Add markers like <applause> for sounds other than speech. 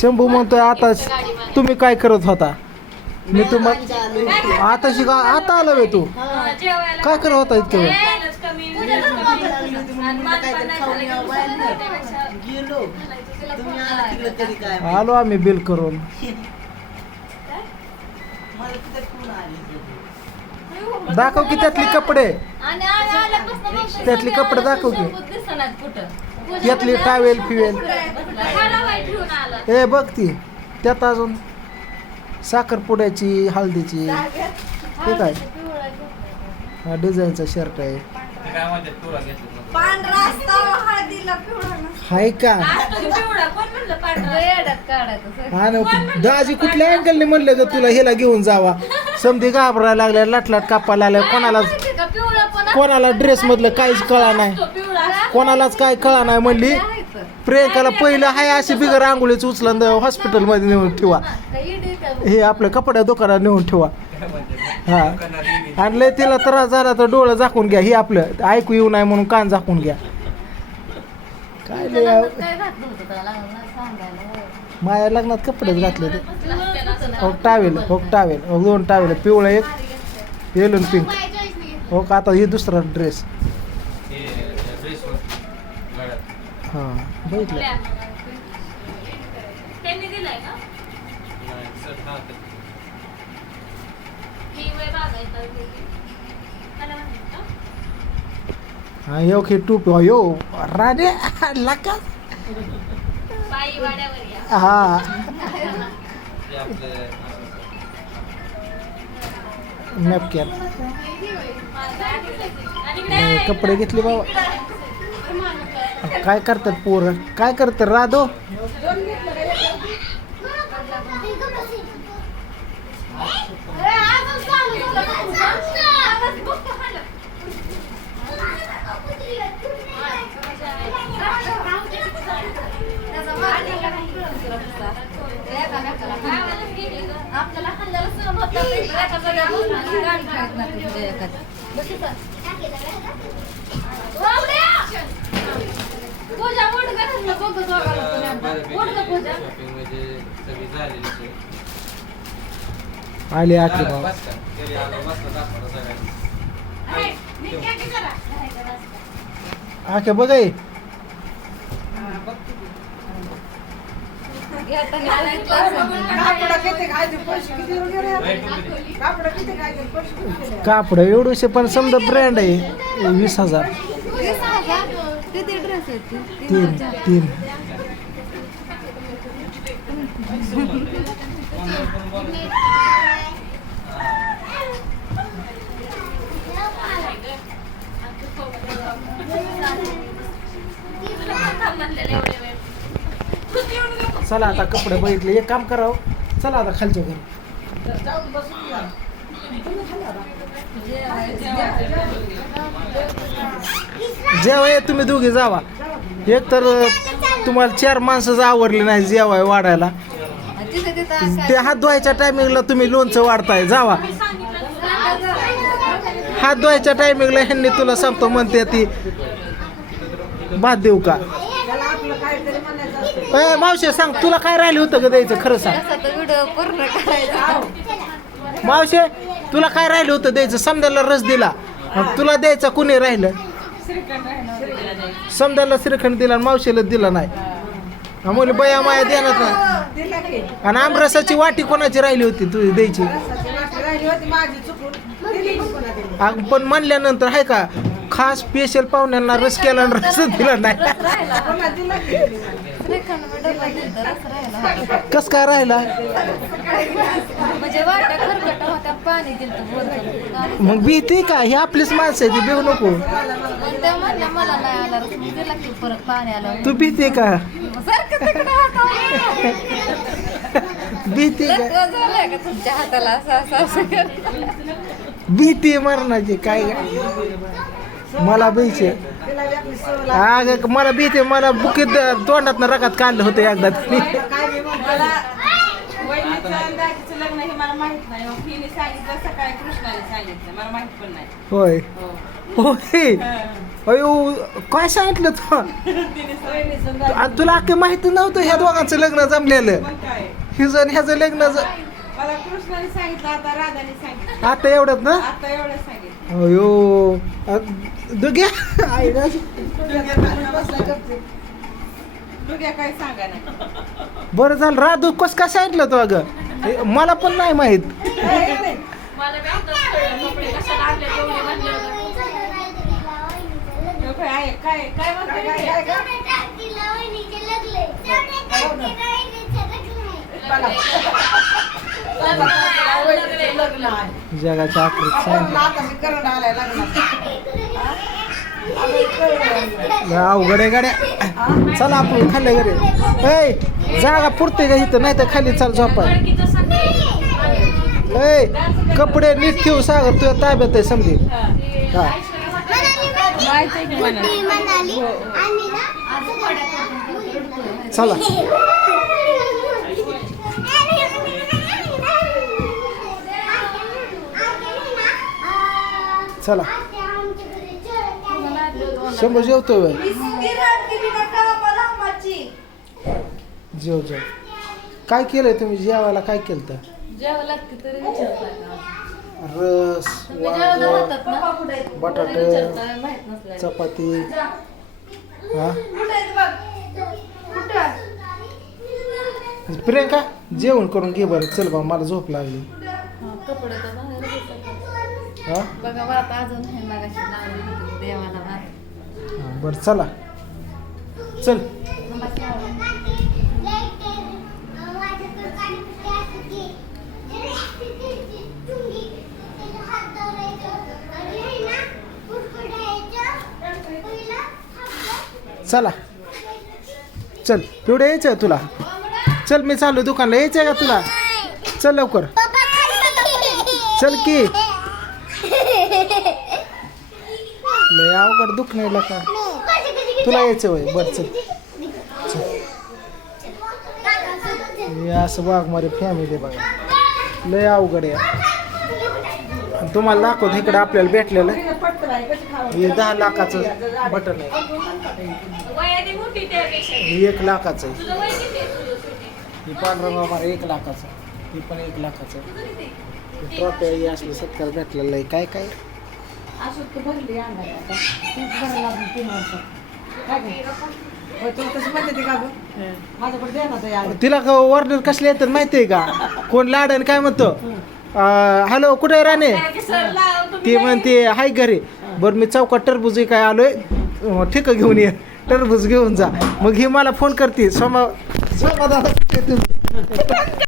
शंभू म्हणतोय आता तुम्ही काय करत होता? मी तुम्हाला आता शिका आता आलं वे तू. काय करत होता इतक्या वेळ? आला आम्ही बिल करून. दाखव की त्यातले कपडे. त्यातले कपडे दाखव की. त्यातली पूजा टावेल फिवेल ए बघ ती. त्यात अजून साखरपुड्याची हळदीची. हे काय. हा डिझाईनचा शर्ट आहे. पांढरा असता हळदीला पिवळा नसतो. हाय का? पिवळा, कोण म्हणलं पांढरा? हा ना दाजी कुठल्या अँगलने म्हणलं ग तुला हेला घेऊन जावा. समधी घाबरायला लागल्या लाटलाट कापायला लागल्या. कोणाला पिवळा पण कोणाला ड्रेस मधलं काहीच कळा नाही. असतो, पिवळा. कोणालाच काय कळा नाही म्हणली. प्रियंकाला पहिलं हाय अशी बिगर आंघोळीच उचलून हॉस्पिटलमध्ये नेऊन ठेवा? हे आपल्या कपड्या दुकानात नेऊन ठेवा. हा. आणि लय तिला त्रास झाला तर डोळं झाकून घ्या हे आपलं. ऐकू येऊ नाही म्हणून कान झाकून घ्या. काय. माझ्या लग्नात कपडेच घातले ते. हो टावेल हो टावेल हो दोन टावेल पिवळं एक येलो पिंक हो का आता हे दुसरा ड्रेस त्यांनी दिलाय का? ही वय? हा यो की टूप यो राणे लका. बाई वाड्यावर या. हा. नॅपकिन कपडे घेतले बाबा. काय करतात पोरं? काय करतात राधो? आपल्याला खाल्ल्याला सहन होत नाही. एका जागेवर बसून गाडी खेळत नाही तुझ्या एखादी. पूजा मोठं घरातलं बघ दोघाला पुण्यात. मोठं पूजा. आले आखी बघ हे. कापडं किती पैसे किती वगैरे कापडं किती खायचे पैसे किती दिले? कापड एवढूशे पण समजा ब्रँड आहे वीस हजार ड्रेस आहेत ते? तीन तीन. चला आता कपडे बघितले एक काम करावं चला आता खालच्या घरी जाऊन बसून घ्या. ये तुम्ही दोघे जावा. एक तर तुम्हाला चार माणसं आवरली नाही जेवाय वाढायला ते हात धुवायच्या टायमिंगला तुम्ही लोणचं वाढताय. जावा. हात धुवायच्या टायमिंगला ह्यांनी तुला सांगतो म्हणते ती भात देऊ का? मावशी सांग तुला काय राहिलं होतं का द्यायचं? खरं सांग. मावशी तुला काय राहिलं होतं द्यायचं? समजायला रस दिला. मग तुला द्यायचा कुणी राहिलं? समजायला श्रीखंड दिला आणि मावशीला दिला नाही. मुली बया माया देणार नाही. आणि आमरसाची वाटी कोणाची राहिली होती तुझी द्यायची? अग, पण म्हणल्यानंतर आहे का? खास स्पेशल पाहुण्यांना रस केला आणि रस दिला नाही. कस काय राहिला? म्हणजे मग भीती का? ही आपलीच माणसं आहे ती बेऊ नको. तू भीती का? भीती का? तुमच्या हाताला? भीती मरणाची काय? मला भीचे तिला बी आपली सवय लागली. अग मला भीती मला बुकीत तोंडात रकात काढलं होतं एकदा हे होय. हो होय. अयो काय सांगितलं तू? तुला अख्खे माहिती नव्हतं ह्या दोघांचं लग्न जमलेलं? आणि ह्याचं लग्न आता राधाने सांगितलं. आता एवढंच ना? आता एवढं सांगितलं. अयो दुग्या? आई ना बघ्या काय सांगा बरं झालं राधू कस काय सांगितलं तू अगं? हे मला पण नाही माहीत. मला जगाच्या अवघड आहे गाड्या. चला आपण खाल्ल्या घरी. ऐ जागा पुरते का इथं? नाही तर खाली चाल झोपाय. ऐ कपडे नीट ठेवू सागर तुझ्या ताब्यात आहे समजे. हा. चला. चला. शंभर जेवतो वेळ जेव जेव. काय केलंय तुम्ही? जेवायला काय केलं तर रस वांग बटाटे. चपाती. हा? प्रियंका जेवण करून घे बरं. चल बा मला झोप लागली. बघा बा आता अजून हे मागाशी लावली होती देवाला भात. बरं चला. चल. चला. चल एवढं यायचं आहे तुला. चल मी चालू दुकानला. यायचं आहे का तुला? चल लवकर. चल की. लय अवघड दुखण्याला का? तुला यायचं वय बरं चल. हे असं वाघमारे फॅमिली बघा लय अवघड आहे. तुम्हाला दाखवतो इकडे आपल्याला भेटलेलं. हे दहा लाखाचं बटन आहे. एक लाखाचं आहे. पांढरा बाबा एक लाखाचं हे पण एक लाखाचं ट्रॉफी असलं सत्कार भेटलेलं आहे. काय काय? अशोक भरली अंगात आता. तीच भरायला अजून तीन वर्ष. काय गं? होय, तुला तसं म्हणते ते का गं? माझ्याकडे दे ना ते यार. तिला ऑर्डर कसले येतात माहिती आहे का? कोण लाडन काय म्हणतो? हॅलो कुठे आहे राणे? ती म्हणते हाय घरी. बरं मी चौकात टरबूज काय आलोय? ठिक घेऊन ये. टरबूज घेऊन जा. मग ही मला फोन करते. सोमा सोमा दादा कुठे <laughs> आहे <laughs> तुम्ही